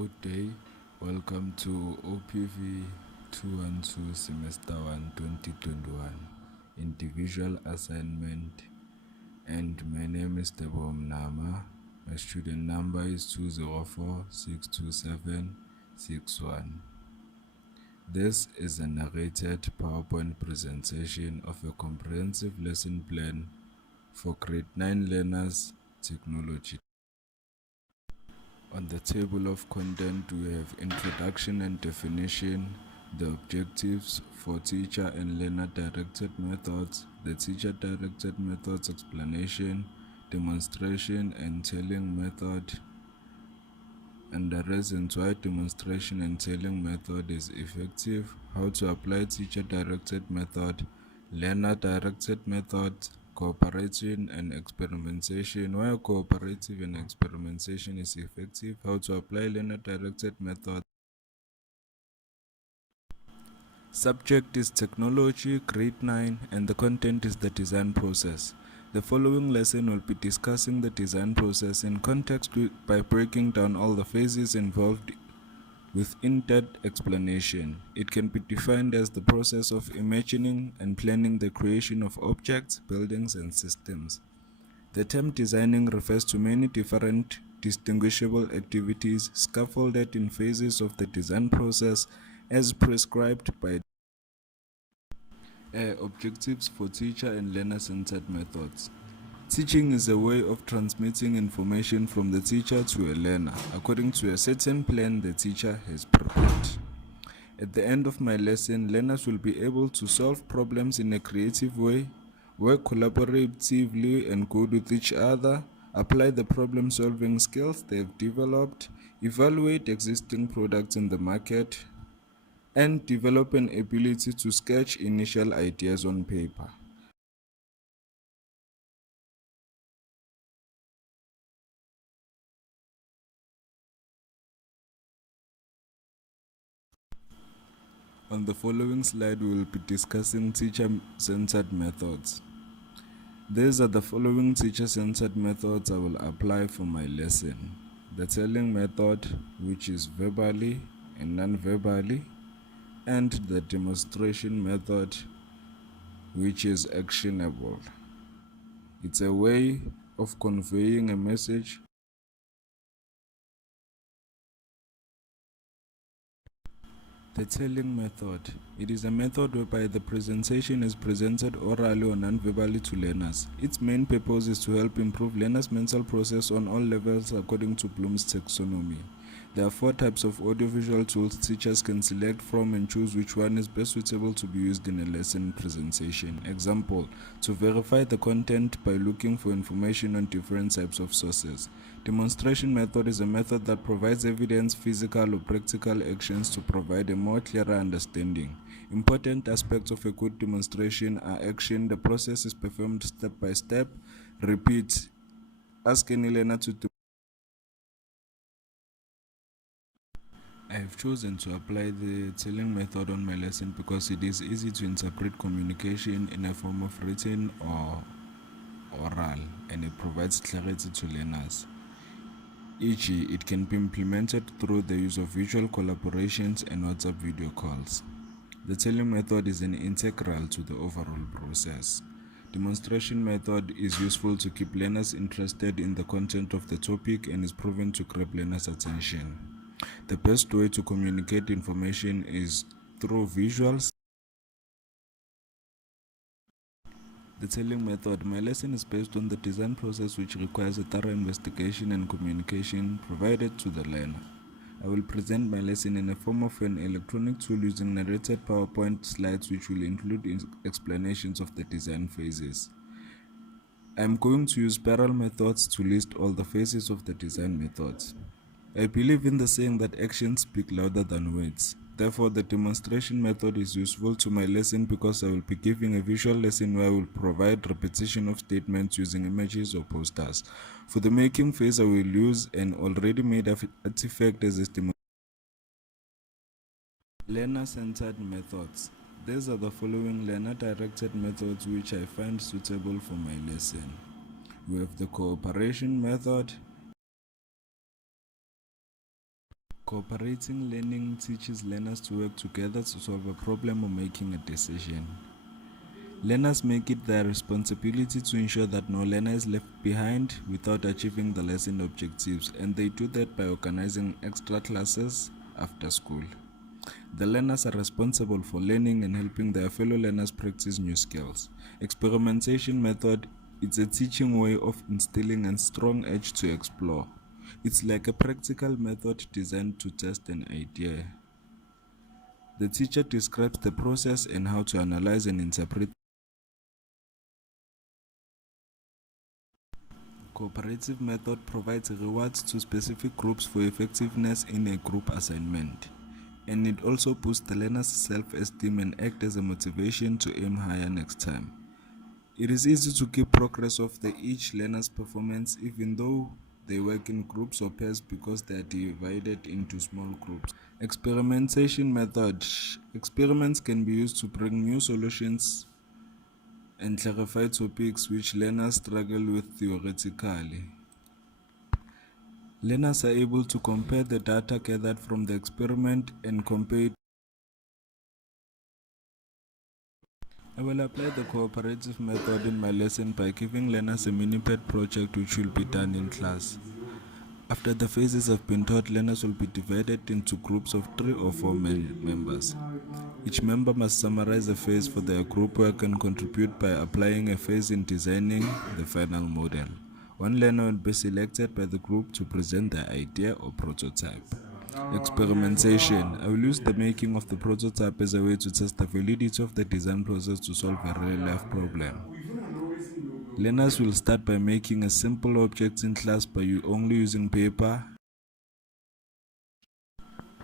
Good day, welcome to OPV 212 Semester 1 2021 Individual Assignment, and my name is Debo Mnama. My student number is 204-627-61. This is a narrated PowerPoint presentation of a comprehensive lesson plan for Grade 9 learners, Technology. On the table of content, we have introduction and definition, the objectives for teacher and learner-directed methods, the teacher-directed methods explanation, demonstration and telling method, and the reasons why demonstration and telling method is effective, how to apply teacher-directed method, learner-directed method, cooperation and experimentation, why cooperative and experimentation is effective, how to apply learner-directed method. Subject is technology, grade 9, and the content is the design process. The following lesson will be discussing the design process in context by breaking down all the phases involved with in-depth explanation. It can be defined as the process of imagining and planning the creation of objects, buildings, and systems. The term designing refers to many different distinguishable activities scaffolded in phases of the design process as prescribed by objectives for teacher and learner-centered methods. Teaching is a way of transmitting information from the teacher to a learner according to a certain plan the teacher has prepared. At the end of my lesson, learners will be able to solve problems in a creative way, work collaboratively and good with each other, apply the problem-solving skills they have developed, evaluate existing products in the market, and develop an ability to sketch initial ideas on paper. On the following slide, we will be discussing teacher-centered methods. These are the following teacher-centered methods I will apply for my lesson. The telling method, which is verbally and non-verbally, and the demonstration method, which is actionable. It's a way of conveying a message. The telling method. It is a method whereby the presentation is presented orally or non-verbally to learners. Its main purpose is to help improve learners' mental process on all levels according to Bloom's taxonomy. There are 4 types of audiovisual tools teachers can select from and choose which one is best suitable to be used in a lesson presentation. Example, to verify the content by looking for information on different types of sources. Demonstration method is a method that provides evidence, physical or practical actions to provide a more clearer understanding. Important aspects of a good demonstration are action. The process is performed step by step. Repeat. Ask any learner to do. I have chosen to apply the telling method on my lesson because it is easy to interpret communication in a form of written or oral, and it provides clarity to learners. E.g., it can be implemented through the use of visual collaborations and WhatsApp video calls. The telling method is an integral to the overall process. Demonstration method is useful to keep learners interested in the content of the topic and is proven to grab learners' attention. The best way to communicate information is through visuals. The telling method. My lesson is based on the design process, which requires a thorough investigation and communication provided to the learner. I will present my lesson in the form of an electronic tool using narrated PowerPoint slides, which will include explanations of the design phases. I am going to use spiral methods to list all the phases of the design methods. I believe in the saying that actions speak louder than words. Therefore, the demonstration method is useful to my lesson because I will be giving a visual lesson where I will provide repetition of statements using images or posters. For the making phase, I will use an already made artifact as a demonstration. Learner-centered methods. These are the following learner-directed methods which I find suitable for my lesson. We have the cooperation method. Cooperating learning teaches learners to work together to solve a problem or making a decision. Learners make it their responsibility to ensure that no learner is left behind without achieving the lesson objectives, and they do that by organizing extra classes after school. The learners are responsible for learning and helping their fellow learners practice new skills. Experimentation method is a teaching way of instilling a strong edge to explore. It's like a practical method designed to test an idea. The teacher describes the process and how to analyze and interpret. Cooperative method provides rewards to specific groups for effectiveness in a group assignment, and it also boosts the learner's self-esteem and acts as a motivation to aim higher next time. It is easy to keep progress of each learner's performance even though they work in groups or pairs because they are divided into small groups. Experimentation method. Experiments can be used to bring new solutions and clarify topics which learners struggle with theoretically. Learners are able to compare the data gathered from the experiment and compare it. I will apply the cooperative method in my lesson by giving learners a mini-pet project which will be done in class. After the phases have been taught, learners will be divided into groups of 3 or 4 members. Each member must summarize a phase for their group work and contribute by applying a phase in designing the final model. One learner will be selected by the group to present their idea or prototype. Experimentation. I will use the making of the prototype as a way to test the validity of the design process to solve a real-life problem. Learners will start by making a simple object in class by only using paper.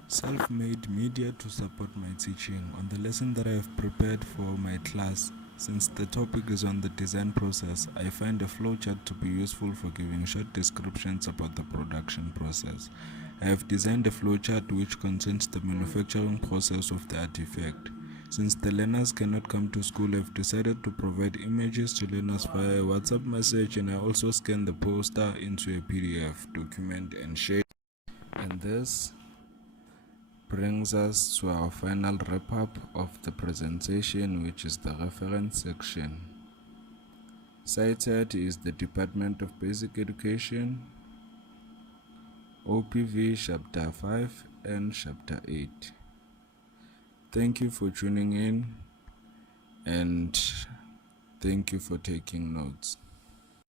Self-made media to support my teaching. On the lesson that I have prepared for my class, since the topic is on the design process, I find a flowchart to be useful for giving short descriptions about the production process. I have designed a flowchart which contains the manufacturing process of the artifact. Since the learners cannot come to school, I've decided to provide images to learners via a WhatsApp message, and I also scan the poster into a PDF document and share. And this brings us to our final wrap-up of the presentation, which is the reference section. Cited is the Department of Basic Education, OPV Chapter 5 and Chapter 8. Thank you for tuning in, and thank you for taking notes.